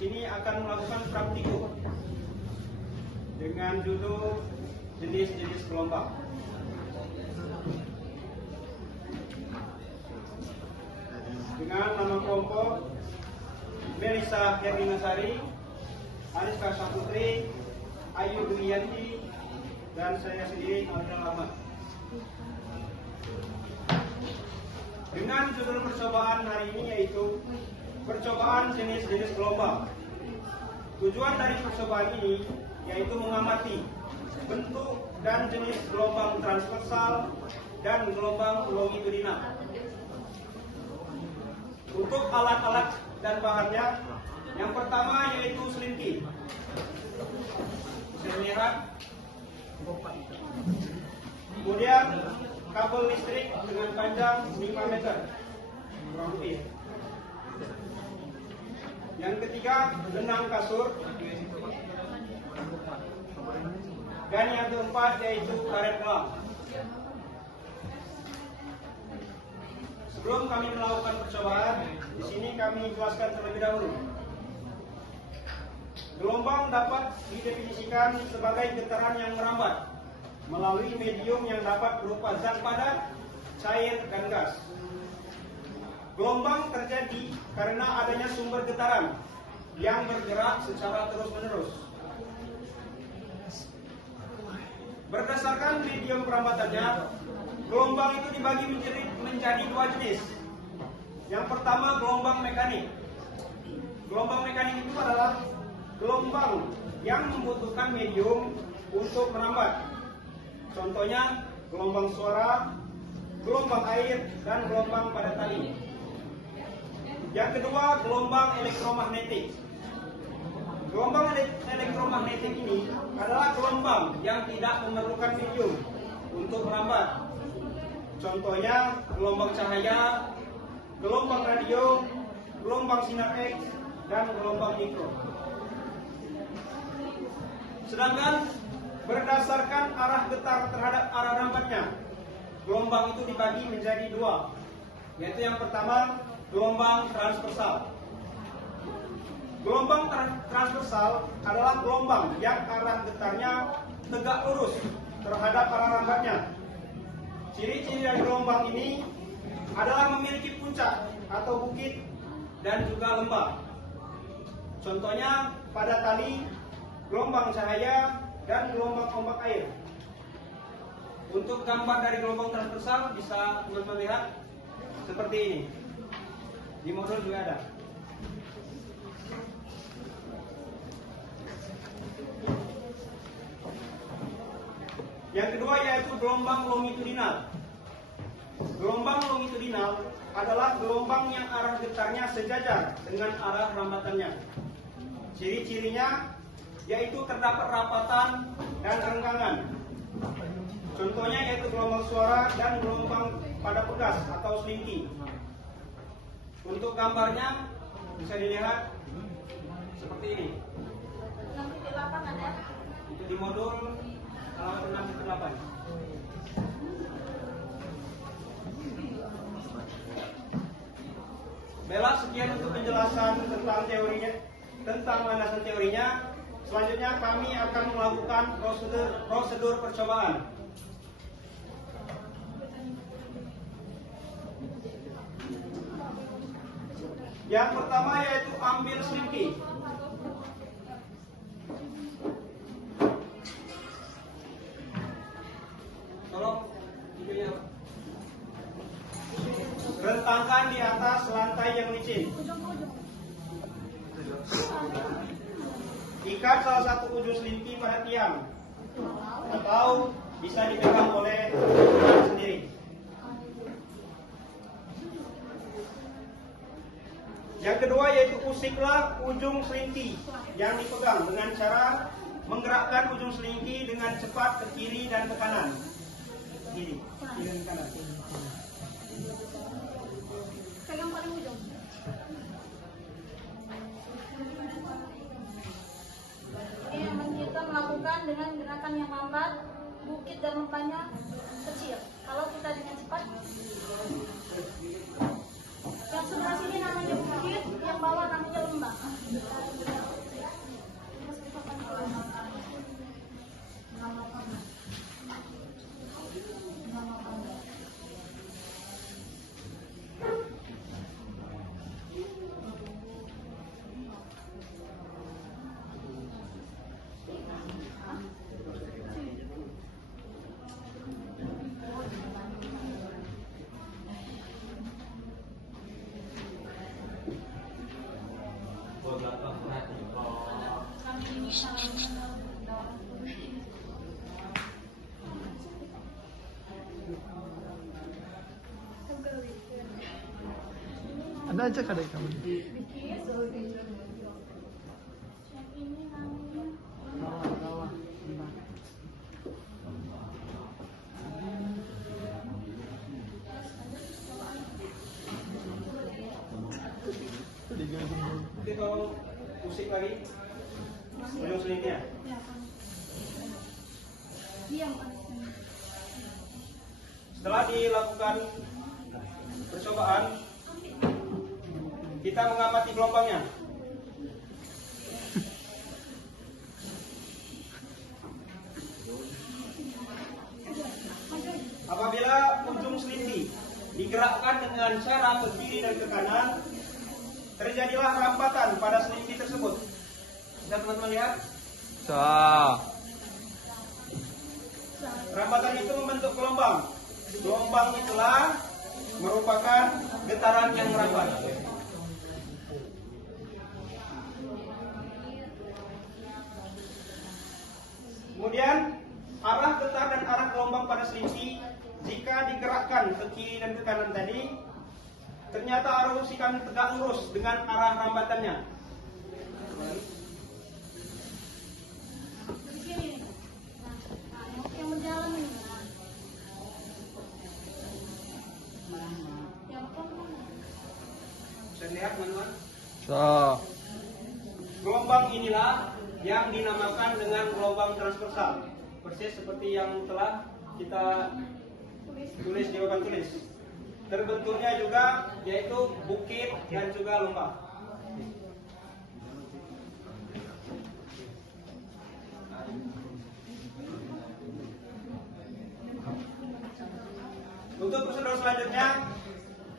sini akan melakukan praktikum dengan judul jenis-jenis gelombang. Dengan nama kelompok Melisa Herminasari, Ariska Saputri, Ayu Duyanti, dan saya sendiri Abdul Ahmad. Dengan judul percobaan hari ini yaitu percobaan jenis-jenis gelombang. Tujuan dari percobaan ini yaitu mengamati bentuk dan jenis gelombang transversal dan gelombang longitudinal. Untuk alat-alat dan bahannya, yang pertama yaitu selinki. Bisa dilihat. Kemudian kabel listrik dengan panjang 5 meter kurang lebih. Yang ketiga, benang kasur. Dan yang keempat yaitu karet gelang. Sebelum kami melakukan percobaan, di sini kami jelaskan terlebih dahulu. Gelombang dapat didefinisikan sebagai getaran yang merambat melalui medium yang dapat berupa zat padat, cair, dan gas. Gelombang terjadi karena adanya sumber getaran yang bergerak secara terus-menerus. Berdasarkan medium perambatannya, gelombang itu dibagi menjadi dua jenis. Yang pertama, gelombang mekanik. Gelombang mekanik itu adalah gelombang yang membutuhkan medium untuk merambat. Contohnya, gelombang suara, gelombang air, dan gelombang pada tali. Yang kedua, gelombang elektromagnetik. Gelombang elektromagnetik ini adalah gelombang yang tidak memerlukan medium untuk merambat. Contohnya, gelombang cahaya, gelombang radio, gelombang sinar X, dan gelombang mikro. Sedangkan berdasarkan arah getar terhadap arah rambatnya, gelombang itu dibagi menjadi dua, yaitu yang pertama, gelombang transversal. Gelombang transversal adalah gelombang yang arah getarnya tegak lurus terhadap arah rambatnya. Ciri-ciri dari gelombang ini adalah memiliki puncak atau bukit dan juga lembah. Contohnya pada tali, gelombang cahaya, dan gelombang ombak air. Untuk gambar dari gelombang transversal bisa teman-teman lihat seperti ini. Di modul juga ada. Yang kedua yaitu gelombang longitudinal. Gelombang longitudinal adalah gelombang yang arah getarnya sejajar dengan arah rambatannya. Ciri-cirinya yaitu terdapat rapatan dan renggangan. Contohnya yaitu gelombang suara dan gelombang pada pegas atau selinki. Untuk gambarnya bisa dilihat seperti ini. 6.8 ada? Itu di modul halaman 6.8. Baiklah, sekian untuk penjelasan tentang teorinya, tentang landasan teorinya. Selanjutnya kami akan melakukan prosedur percobaan. Yang pertama yaitu ambil selinki. Tolong rentangkan di atas lantai yang licin. Ikat salah satu ujung selinki pada tiang atau bisa dipegang oleh tangan sendiri. Yang kedua yaitu usiklah ujung selinki yang dipegang dengan cara menggerakkan ujung selinki dengan cepat ke kiri dan ke kanan. Kiri dan kanan. Pegang paling ujung. Ini yang kita melakukan dengan gerakan yang lambat, bukit dan lembahnya kecil. Kalau kita dengan cepat, yang sebelah sini namanya bukit, yang bawah namanya lembah. Ada aja kadang kamu. Yang ini namanya Oke, kalau musik lagi, ujung selingnya. diam. Setelah dilakukan percobaan, kita mengamati gelombangnya. Apabila ujung selinti digerakkan dengan cara ke kiri dan ke kanan, terjadilah rambatan pada selinti tersebut. Bisa teman-teman lihat? Rambatan itu membentuk gelombang. Gelombang itulah merupakan getaran yang merambat. Kemudian arah getar dan arah gelombang pada selinti jika digerakkan ke kiri dan ke kanan tadi, ternyata arus ikan tegak lurus dengan arah rambatannya. Begini. Nah, yang berjalan ini. Yang mana? Bisa lihat teman-teman? Gelombang inilah yang dinamakan dengan gelombang transversal. Persis seperti yang telah kita tulis di papan tulis. Terbentuknya juga yaitu bukit dan juga lembah. Untuk prosedur selanjutnya,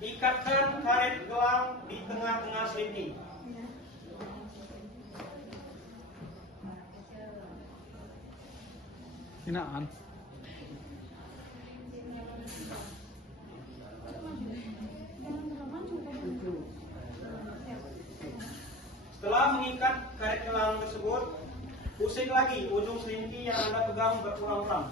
ikatkan karet gelang di tengah-tengah selinti. Hinaan. Setelah mengikat karet gelang tersebut, pusing lagi ujung selinti yang Anda pegang berulang-ulang.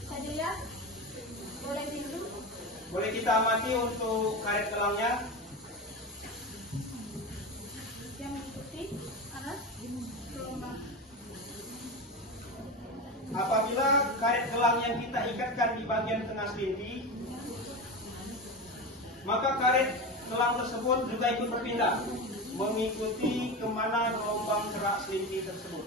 Bisa dilihat? Boleh dulu. Boleh kita amati untuk karet gelangnya. Yang mengikuti arah gelombang. Apabila karet gelang yang kita ikatkan di bagian tengah selinti, maka karet gelang tersebut juga ikut berpindah mengikuti kemana gelombang gerak selinti tersebut.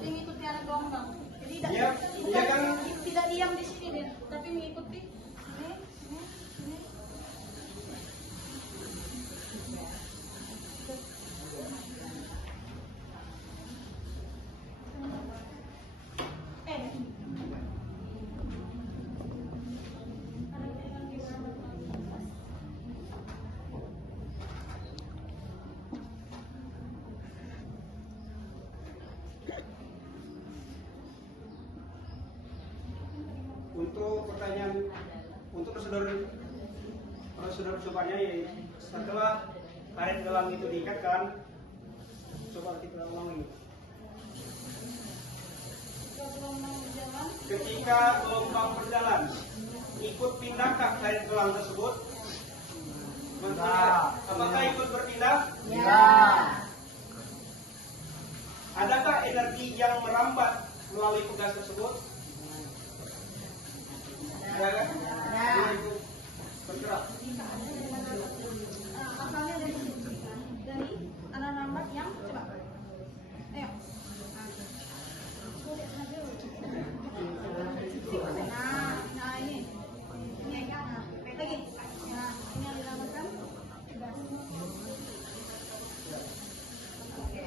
Dia mengikuti arah gelombang. Jadi Iya, iya kan? tidak diam di sini dia, tapi mengikuti ini. Untuk pertanyaan, untuk prosedur percobaannya ya, setelah karet gelang itu diikatkan, coba kita ulangi. Gelombang berjalan. Ketika gelombang berjalan, ikut pindahkah karet gelang tersebut? Apakah ikut berpindah? Ya. Adakah energi yang merambat melalui pegas tersebut? Ada kan? Dia ikut bergerak. Asalnya dari sini. Dari arah rambat yang coba. Ayo. Nah ini. Ini kan. Lagi. Nah, ini yang dirambutkan. Oke.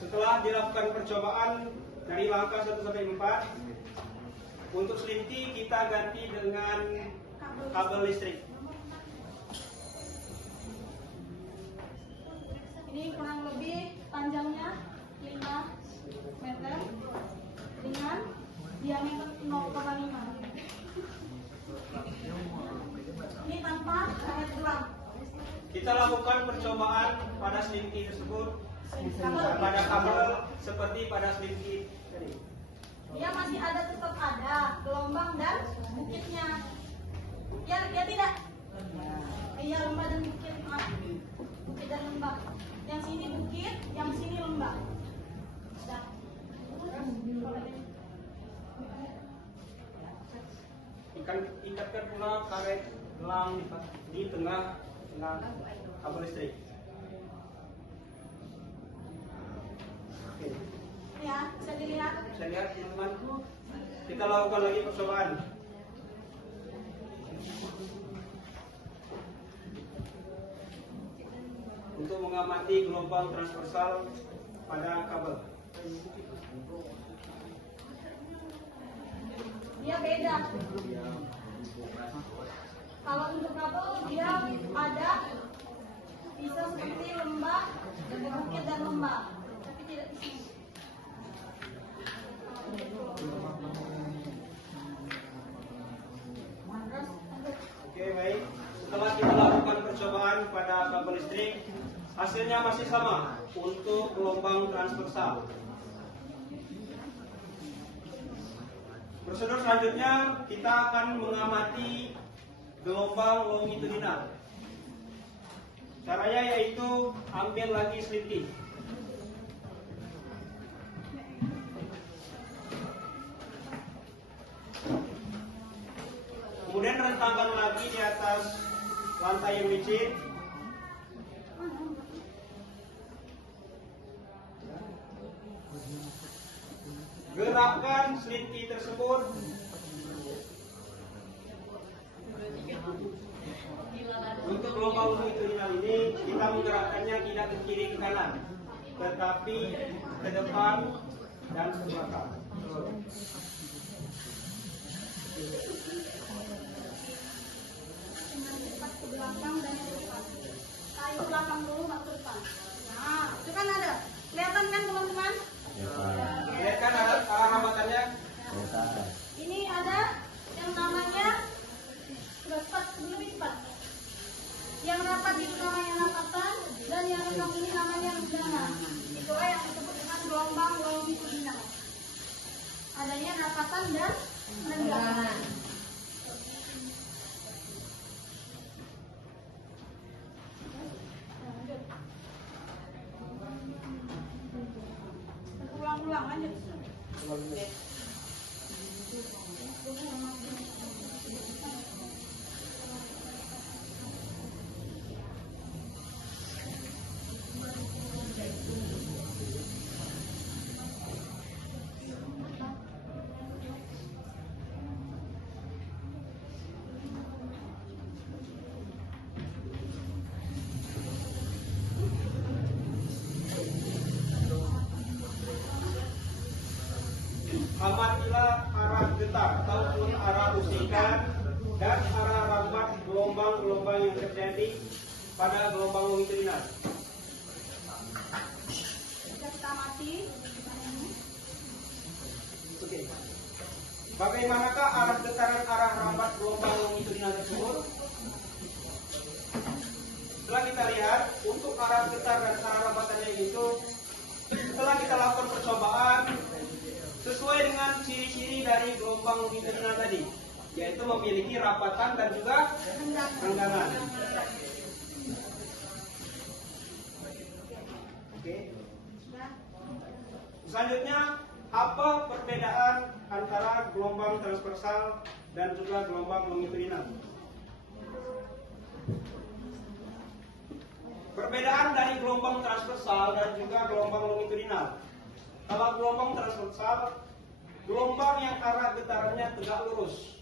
Setelah dilakukan percobaan dari langkah 1 sampai 4, untuk selinti kita ganti dengan kabel listrik. Ini Ini kurang lebih panjangnya 5 meter dengan diameter 0,5. Ini tanpa air gelam. Kita lakukan percobaan pada selimki tersebut pada kabel seperti pada selimki tadi. Dia masih ada, tetap ada gelombang dan bukitnya. Ya tidak. Iya, lembah dan bukit. Maaf. Bukit dan lembah. Yang sini bukit, yang sini lembah. Sudah. Ikatkan pula karet gelang di tengah kabel listrik. Oke. Ya, bisa dilihat. Bisa lihat teman-teman. Kita lakukan lagi percobaan. Untuk mengamati gelombang transversal pada kabel. Dia beda. Kalau untuk kabel dia ada bisa seperti lembah, bukit dan lembah, tapi tidak di sini. Oke, baik. Setelah kita lakukan percobaan pada kabel listrik, hasilnya masih sama untuk gelombang transversal. Prosedur selanjutnya kita akan mengamati gelombang longitudinal. Caranya yaitu ambil lagi selimki. Kemudian rentangkan lagi di atas lantai yang licin. Gerakkan selimki tersebut untuk gelombang longitudinal ini kita menggerakkannya tidak ke kiri ke kanan, tetapi ke depan dan ke belakang. Ke belakang dan ke depan. Tarik ke belakang dulu, baru ke depan. Nah, itu kan ada. Kelihatan kan teman-teman? Lihat kan arah hambatannya? Ini ada yang namanya rapat, ini rapat. Yang rapat itu namanya rapatan dan yang renggang ini namanya renggangan. Itulah yang disebut dengan gelombang longitudinal. Adanya rapatan dan renggangan. Ulang-ulang aja. Amatilah arah getar ataupun arah usikan dan arah rambat gelombang-gelombang yang terjadi pada gelombang longitudinal. Jika kita amati, Oke. Bagaimanakah arah getaran arah rambat gelombang longitudinal tersebut? Setelah kita lihat untuk arah getar dan arah rambatannya itu, setelah kita lakukan percobaan sesuai dengan ciri-ciri dari gelombang longitudinal tadi, yaitu memiliki rapatan dan juga renggangan. Oke. Selanjutnya, apa perbedaan antara gelombang transversal dan juga gelombang longitudinal? Perbedaan dari gelombang transversal dan juga gelombang longitudinal. Kalau gelombang transversal, gelombang yang arah getarannya tegak lurus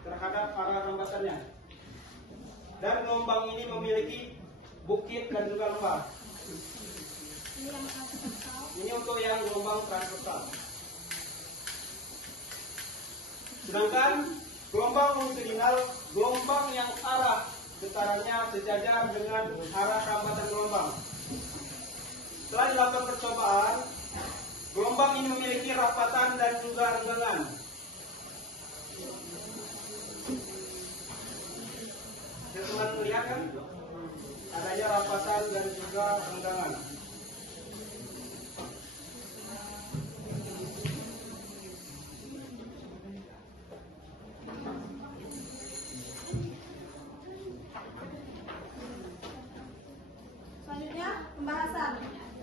terhadap arah rambatannya. Dan gelombang ini memiliki bukit dan juga lembah. Ini untuk yang gelombang transversal. Sedangkan gelombang longitudinal, gelombang yang arah getarannya sejajar dengan arah rambatan gelombang. Setelah dilakukan percobaan, gelombang ini memiliki rapatan dan juga renggangan. Teman-teman melihat kan? Adanya rapatan dan juga renggangan. Selanjutnya, pembahasan.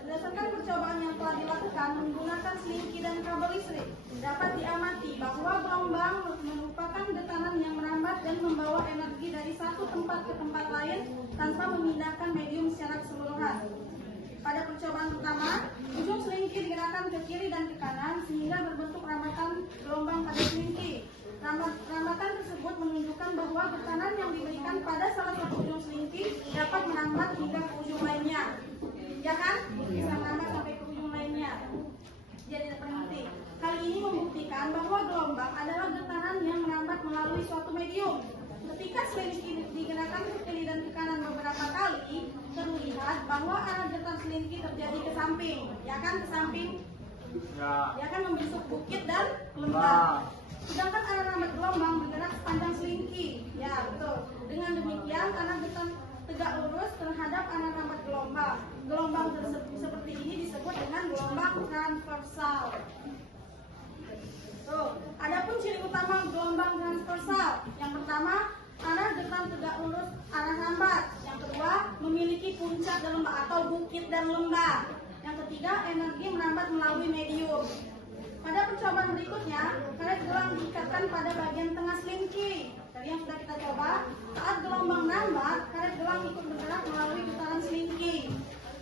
Berdasarkan percobaan yang telah dilakukan menggunakan selingki dan kabel listrik, dapat diamati bahwa gelombang merupakan getaran yang merambat dan membawa energi dari satu tempat ke tempat lain tanpa memindahkan medium secara keseluruhan. Pada percobaan pertama, ujung selingki digerakkan ke kiri dan ke kanan sehingga berbentuk rambatan gelombang pada selingki. Rambatan tersebut menunjukkan bahwa getaran yang diberikan pada salah satu ujung selingki dapat merambat hingga ke ujung lainnya. Ya kan? Bisa merambat sampai ke ujung lainnya. Jadi tidak berhenti. Hal ini membuktikan bahwa gelombang adalah getaran yang merambat melalui suatu medium. Ketika selingki digerakkan ke kiri dan ke kanan beberapa kali, terlihat bahwa arah getar selingki terjadi ke samping. Ya kan? Ke samping. Ya kan, membentuk bukit dan lembah. Sedangkan arah rambat gelombang bergerak sepanjang selingki. Ya, betul. Dengan demikian, arah getar tegak lurus terhadap arah rambat gelombang. Gelombang seperti ini disebut dengan gelombang transversal. Tuh, adapun ciri utama gelombang transversal. Yang pertama, arah getar tegak lurus arah rambat. Yang kedua, memiliki puncak dan lembah atau bukit dan lembah. Yang ketiga, energi merambat melalui medium. Pada percobaan berikutnya, karet gelang diikatkan pada bagian tengah selingki. Tadi yang sudah kita coba, saat gelombang merambat, karet gelang ikut bergerak melalui getaran selingki.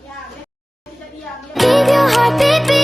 Ya, tidak diam. Keep your heart beat.